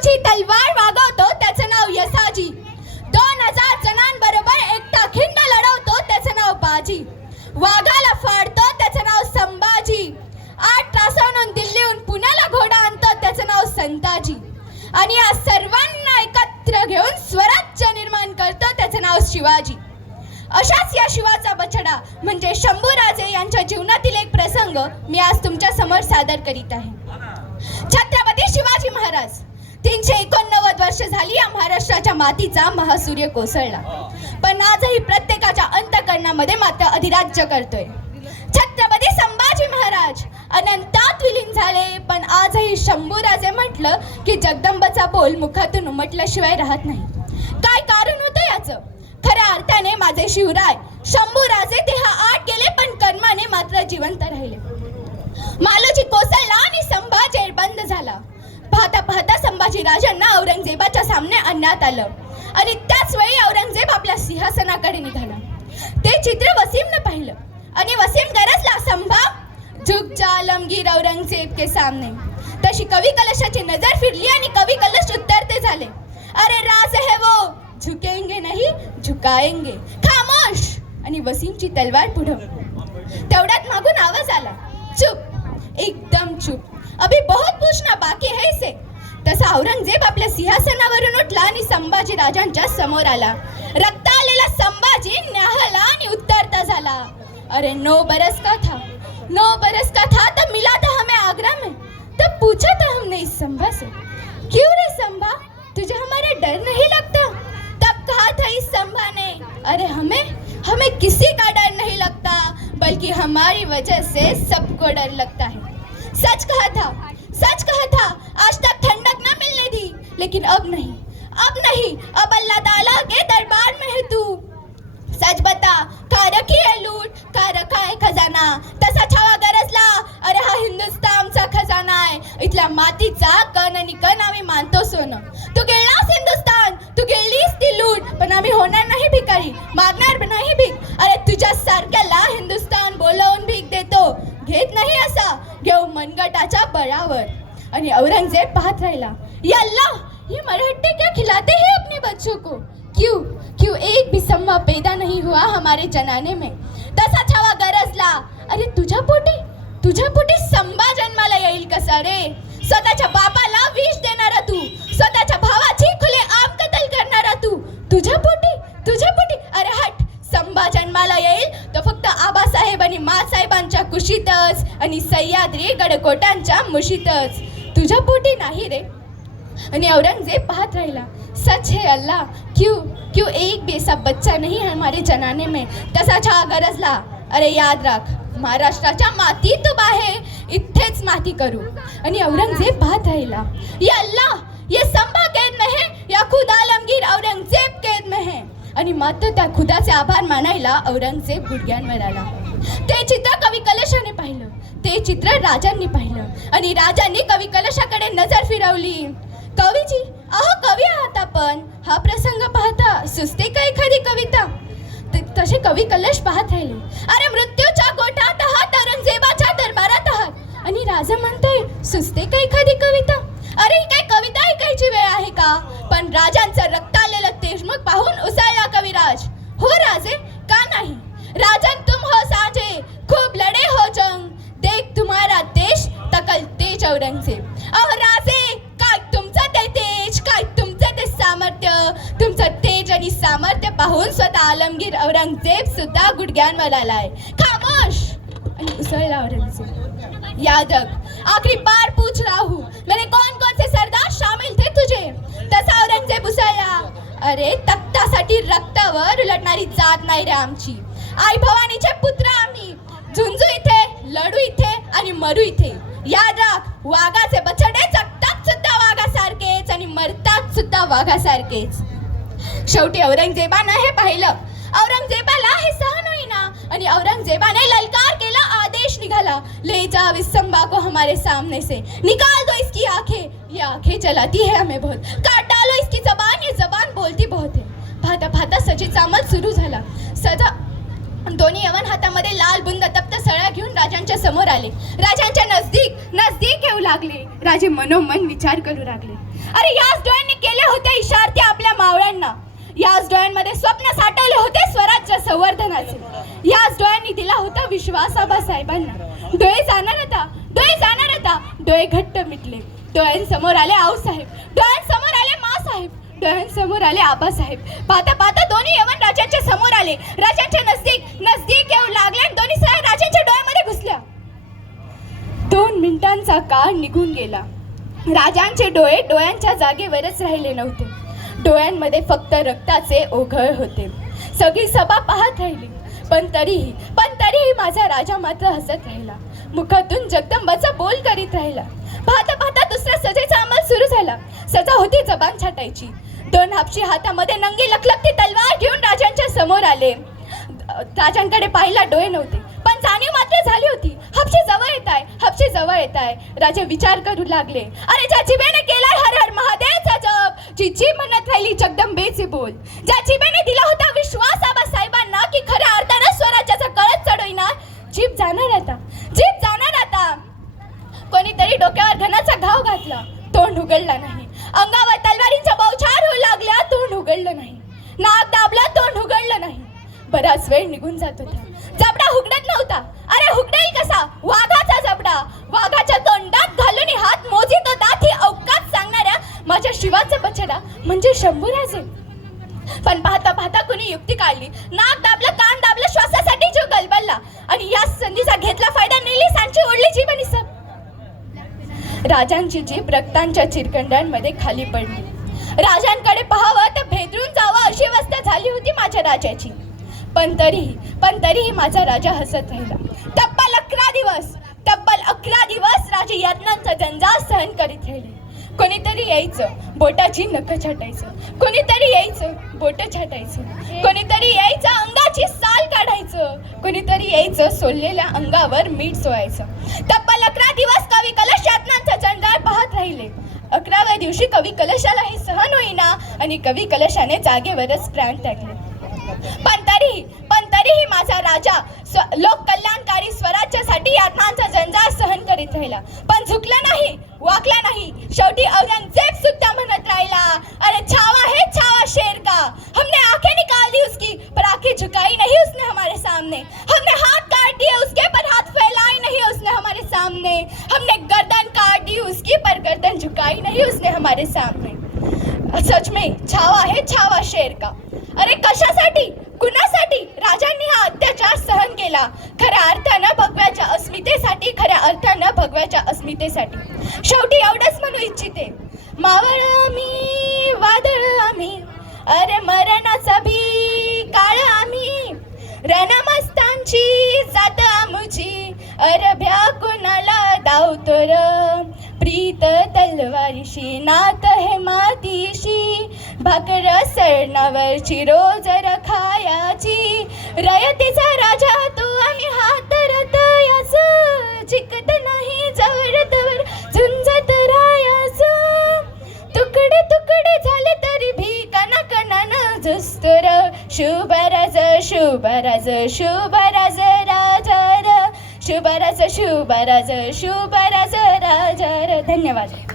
शंभूची तलवार वागवतो त्याचं नाव यसाजी. दोन हजार जणांबरोबर एकटा खिंड लढवतो त्याचं नाव बाजी. वाघाला फाडतो त्याचं नाव संभाजी. आठ तासाहून दिल्लीहून पुण्याला घोडा आणतो त्याचं नाव संताजी. आणि या सर्वांना एकत्र घेऊन स्वराज्य निर्माण करतो त्याचं नाव शिवाजी. अशाच या शिवाचा बछडा म्हणजे शंभूराजे यांच्या जीवनातील एक प्रसंग मी आज तुमच्यासमोर सादर करीत आहे. छत्र तीनशे एकोणनव्वद वर्ष झाली या महाराष्ट्राच्या मातीचा महासूर्य कोसळला. पण आजही प्रत्येकाच्या अंतकरणामध्ये मात्र अधिराज्य करतोय. छत्रपती संभाजी महाराज अनंतात विलीन झाले पण आजही शंभूराजे म्हटलं की जगदंबाचा बोल मुखातून उमटल्याशिवाय राहत नाही. काय कारण होतं याचं? खऱ्या अर्थाने माझे शिवराय शंभूराजे ते हा आठ गेले पण कर्माने मात्र जिवंत राहिले. मालोजी कोसळला आणि संभाजी बंद झाला. पाहता पाहता संभाजी राजांना औरंगजेबाच्या सामने आणण्यात आलं. आणि त्याच वेळी औरंगजेब आपल्या सिंहासनाकडे निघाला. ते चित्र वसीमनं पाहिलं. आणि वसीम गरजला संभा झुक जालमगीर औरंगजेब के सामने. तशी कवी कलशाची नजर फिरली आणि कवी कलश उत्तरते झाले. अरे राज है वो झुकेंगे नाही झुकाएंगे. खामोश! आणि वसीमची तलवार पुढं. तेवढ्यात मागून आवाज आला. चुप एकदम चुप. अभी बहुत पूछना बाकी है इसे। तसा औरंगजेब आपल्या सिंहासनावरून उठला आणि संभाजी राजांच्या समोर आला. रक्त आलेला संभाजी न्याहला आणि उत्तरता झाला. अरे नो बरस का था नो बरस का था तब मिला था हमें आगरा में. तब पूछा था हमने इस संभा से। क्यों रे संभा? तुझे हमारा डर नहीं लगता? तब कहा था इस संभा ने अरे हमें हमें किसी का डर नहीं लगता बल्कि हमारी वजह से सबको डर लगता है। सच कहा था सच कहा था आज तक ठंडक न मिलने दी लेकिन अब नहीं अब नहीं अब अल्लाह ताला के दरबार में है तू। सच बता का रखी है लूट का रखा है खजाना? तसा छावा गरजला अरे हा हिंदुस्तानचा खजाना आहे इतला मातीचा मनगटाच्या आणि औरंगजेब पाहत राहिला यल्ला ये मराठे क्या खिलाते हैं अपने बच्चों को? क्यों? क्यों एक भी सम्मा पैदा नहीं हुआ हमारे जनाने में? तसा छावा गरजला. अरे तुझ्या पोटी तुझ्या पोटी संभा जन्माला येईल कसा रे स्वतःच्या बापाला मुशीतच. तुझ्या पोटी नाही रे. आणि औरंगजेब पाहत राहिला सच है अल्लाह क्यों क्यों एक बेसा बच्चा नहीं है हमारे जनाने में? तसा छा गरजला. अरे याद राख महाराष्ट्राच्या मातीत तू आहे इथेच माती करू. आणि औरंगजेब पाहत राहिला या अल्लाह ये संभा कैद में है या खुद आलमगीर औरंगजेब कैद में है. आणि मात्र त्या खुदाचे आभार मानायला औरंगजेब गुडघ्यांवर आला. ते चित्र कवी कलशाने पाहिलं. ते चित्र राजांनी पाहिलं आणि राजांनी कवी कलशाकडे नजर फिरवली. कवीजी अहो कवी आहात आपण. हा प्रसंग पाहता सुचते का एखादी कविता? तसे कवी कलश पाहत राहिले. अरे मृत्यूच्या गोठात आहात औरंगजेबाच्या दरबारात आहात. आणि राजा म्हणतोय सुचते का एखादी कविता? अरे ही काय कविता ऐकायची वेळ आहे का? पण राजांचं रक्त आलमगीर सुद्धा गुडघ्यांवर आलाय खामोश आणि उसळला औरंगजेब यादक आखिरी बार पूछ रहा. हूँ मैंने कौन कौन से सरदार शामिल थे तुझे? तसा औरंगजेब उसळला. अरे तख्तासाठी रक्तावर उलटणारी जात नाही रे आमची. आई भवानीचे पुत्र आम्ही. झुंजू इथे लढू इथे आणि मरू इथे. याद राख वाघाचे बछडे जगतात सुद्धा वाघासारखेच आणि मरतात सुद्धा वाघासारखेच. शेवटी औरंगजेबानं हे पाहिलं. औरंगजेबाला हे सहन होईना. आणि औरंगजेबाने ललकार केला आदेश निघाला. ले जा विसंबा को हमारे सामने से. निकाल दो इसकी आंखें. ये आंखें जलाती है हमें बहुत. काट डालो इसकी जबान ये जबान बोलती बहुत है. पाहता पाहता सजीचा अमल सुरू झाला. सदा दोन्ही यवन हातामध्ये लाल बुंद तप्त सळ्या घेऊन राजांच्या समोर आले. राजांच्या नजदीक नजदीक येऊ लागले. राजे मनोमन विचार करू लागले. अरे याच डोळ्यांनी केले होते इशारते आपल्या मावळ्यांना. याच डोळ्यांमध्ये स्वप्न साठवले होते स्वराज्य संवर्धनाचे. याच डोळ्यांनी दिला होता विश्वास आबासाहेबांना. डोळे जाणार आता डोळे जाणार आता. डोळे घट्ट मिटले. डोळ्यांसमोर आले आऊसाहेब. डोळ्यांसमोर आले मासाहेब. डोळ्यांसमोर आले आबासाहेब. पाहता पाहता दोन्ही यवन राजांच्या समोर आले. राजांच्या नजदीक नजदीक येऊ लागले आणि दोन्ही सह्या राजांच्या डोळ्यामध्ये घुसल्या. दोन मिनिटांचा काळ निघून गेला. राजांचे डोळे डोळ्यांच्या जागेवरच राहिले नव्हते. डोळ्यांमध्ये फक्त रक्ताचे ओघळ होते. सगळी सभा पाहत राहिली. पण तरीही पण तरीही माझा राजा मात्र हसत राहिला. मुखातून जगदंबाचा बोल करीत राहिला. पाहता पाहता दुसऱ्या सजेचा अंमल सुरू झाला. सजा होती जबान छाटायची. दोन हापशी हातामध्ये नंगी लखलखती तलवार घेऊन राजांच्या समोर आले. राजांकडे पाहिला डोळे नव्हते पण जाणीव मात्र झाली होती. हापशी जवळ येत आहे हापशे जवळ येत आहे. राजे विचार करू लागले. अरे ज्या जिभेने केलाय हर हर महादेवचा जप जी जी म्हणत राहिली जगदंबेचे बोल. ज्या जिबेने दिला होता विश्वास आबा साहेबांना की खऱ्या अर्थानं स्वराज्याचा कळत चढविणार जीप जाणार आता. जीप जाणार आता. कोणीतरी डोक्यावर घनाचा घाव घातला. तोंड उघडला नाही. अंगावर तलवारींचा बौछार होऊ लागला तोंड उघडलं नाही. नाक दाबला. तोंड उघडलं नाही. बराच वेळ निघून जात होता. जबडा हुगडत नव्हता. अरे हुगडेल कसा? वाघाचा जबडा. वाघाच्या तोंडात घालून हात मोजित होता. ती अवकात सांगणाऱ्या माझ्या शिवाचा बछडा. म्हणजे शंभूराजे. पण पाहता पाहता कुणी युक्ती काढली. नाक दाबलं कान दाबलं श्वासासाठी जीव गलबलला. आणि या संधीचा घेतला फायदा नेली सांची ओढली जीव आणि सब. राजांची जीभ रक्तांच्या चिरकंडांमध्ये खाली पडली. राजांकडे पाहावं तर भेदरून जावं अशी अवस्था झाली होती माझ्या राजाची. पण तरीही पण तरीही माझा राजा हसत राहिला. तब्बल अकरा दिवस तब्बल अकरा दिवस राजे यत्नांचा जंजाळ सहन करीत राहिले. कोणीतरी यायचं बोटाची नख छाटायचं. कोणीतरी यायचं बोट छाटायचं. कोणीतरी यायचं अंगाची साल काढायचं. कोणीतरी यायचं सोललेल्या अंगावर मीठ सोयायचं तब्बल अकरा दिवस कवी कलश यातनांचा जंजाळ पाहत राहिले. अकराव्या दिवशी कवी कलशाला हे सहन होईना आणि कवी कलशाने जागेवरच प्राण टाकले पण तरीही पण तरीही माझा राजा स्व लोक कल्याणकारी स्वराज्यासाठी यातनांचा जंजाळ सहन करीत राहिला. पण झुकला नाही वाकला नाही शेवटी औरंगजेब सुद्धा म्हणत राहिला अरे छावा है छावा शेर का? हमने आंखें निकाल दी उसकी पर आंखें झुकाई नहीं उसने हमारे सामने। हमने हाथ काट दिए उसके पर हाथ फैलाए नहीं उसने हमारे सामने। हमने गर्दन काट दी उसकी पर गर्दन झुकाई नहीं उसने हमारे सामने। सच में छावा है छावा शेर का। अरे कशासाठी? कुणासाठी? राजांनी हा अत्याचार सहन केला. खऱ्या अर्थानं भगव्याच्या अस्मितेसाठी खऱ्या अर्थानं भगव्याच्या अस्मितेसाठी शेवटी एवढंच म्हणू इच्छिते. मावळ आम्ही वादळ आम्ही अरे मरणाचा भी काळ आम्ही. रणमस्तांची जात आमुची अरभ्या कुणाला दावतर प्रीत तलवारीशी नात हे मातीशी. भाकर सरणावरची रोज रखायाची. रयतीचा राजा तू आणि हात रतयाच जिकत नाही जवळ शुभराज शुभराज राजार। शुभराज शुभराज शुभराज राज धन्यवाद।